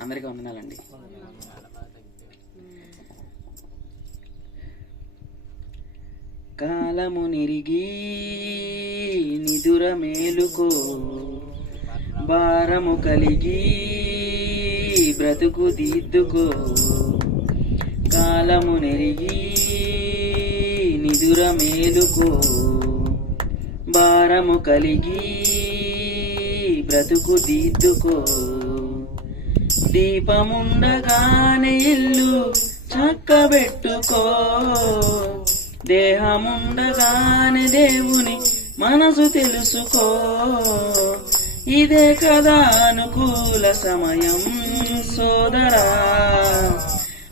అందరికీ వందనాలండి. కాలము నిరిగి నిదుర మేలుకో భారము కలిగి బ్రతుకు దిద్దుకో. కాలము నెరిగి నిదుర మేలుకో భారము కలిగి బ్రతుకు దిద్దుకో. దీపముండగానే ఇల్లు చక్కబెట్టుకో. దేహముండగానే దేవుని మనసు తెలుసుకో. ఇదే కదా అనుకూల సమయం సోదరా.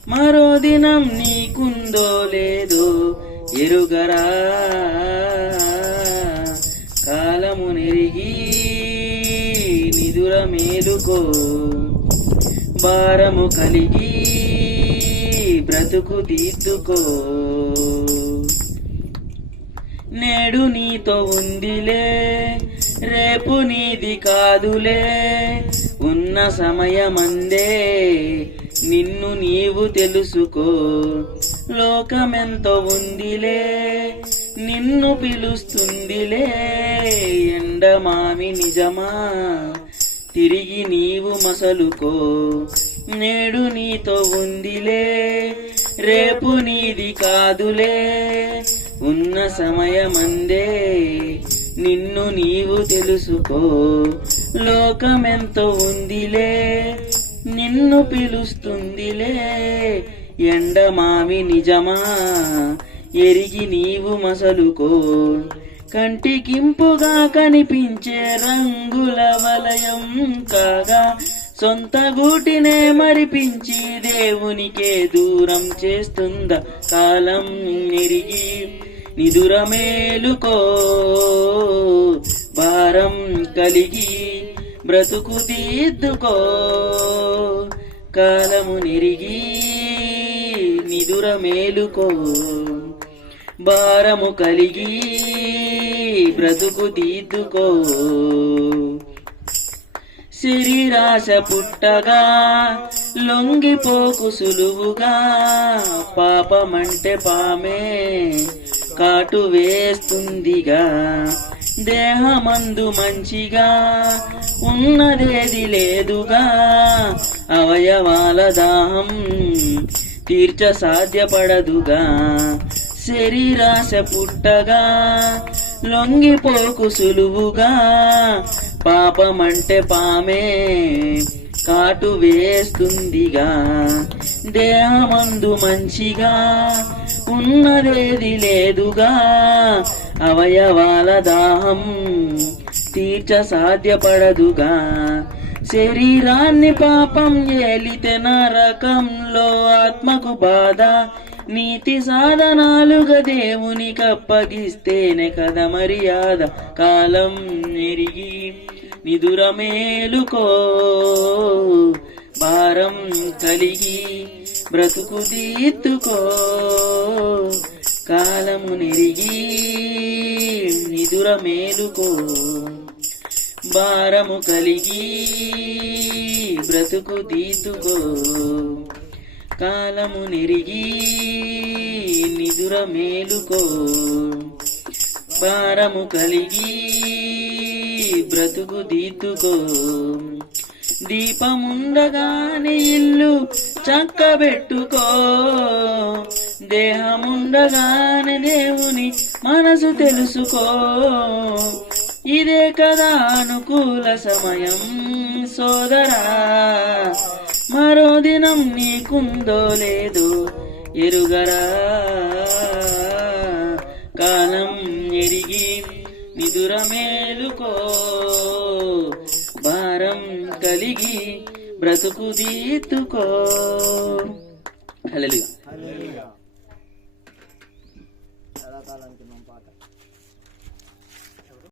మరో దినం నీకుందో లేదో ఎరుగరా. మేలుకో భారము కలిగి బ్రతుకు తీర్చుకో. నేడు నీతో ఉందిలే రేపు నీది కాదులే. ఉన్న సమయమందే నిన్ను నీవు తెలుసుకో. లోకమెంతో ఉందిలే నిన్ను పిలుస్తుందిలే. ఎండమామి నిజమా? తిరిగి నీవు మసలుకో. నేడు నీతో ఉందిలే రేపు నీది కాదులే. ఉన్న సమయమందే నిన్ను నీవు తెలుసుకో. లోకమెంతో ఉందిలే నిన్ను పిలుస్తుందిలే. ఎండమావి నిజమా ఎరిగి నీవు మసలుకో. కంటికింపుగా కనిపించే రంగుల వలయం కాగా సొంత గూటినే మరిపించి దేవునికే దూరం చేస్తుందా కాలం నిరిగి నిదుర మేలుకో భారం కలిగి బ్రతుకు దిద్దుకో కాలము నిరిగి నిదుర మేలుకో భారము కలిగి బ్రతుకు దిద్దుకో శరీరాశ పుట్టగా లొంగిపోకు సులువుగా పాపమంటే పామే కాటు వేస్తుందిగా. దేహమందు మంచిగా ఉన్నదేది లేదుగా. అవయవాల దాహం తీర్చ సాధ్యపడదుగా శరీరాశ పుట్టగా లొంగిపోకు సులువుగా. పాపమంటే పామే కాటు వేస్తుందిగా. దేహమందు మంచిగా ఉన్నదేది లేదుగా. అవయవాల దాహం తీర్చ సాధ్యపడదుగా శరీరాన్ని పాపం ఏలితే నరకంలో ఆత్మకు బాధ నీతి సాధనాలుగా దేవుని కప్పగిస్తేనే కదా మర్యాద. కాలం ఎరిగి నిదుర మేలుకో భారం కలిగి బ్రతుకు దీత్తుకో కాలము నెరిగి నిదుర మేలుకో భారము కలిగి బ్రతుకు దీతుకో కాలము నెరిగి నిదుర మేలుకో భారము కలిగి బ్రతుకు దీతుకో. దీపముండగానే ఇల్లు చక్కబెట్టుకో. దేహముండగానే దేవుని మనసు తెలుసుకో. ఇదే కదా అనుకూల సమయం సోదరా. దినం నీకుందో లేదో. ఎరుగరా. కాలం ఎరిగి నిదుర మేలుకో భారం కలిగి బ్రతుకు దీతుకో. హల్లెలూయా.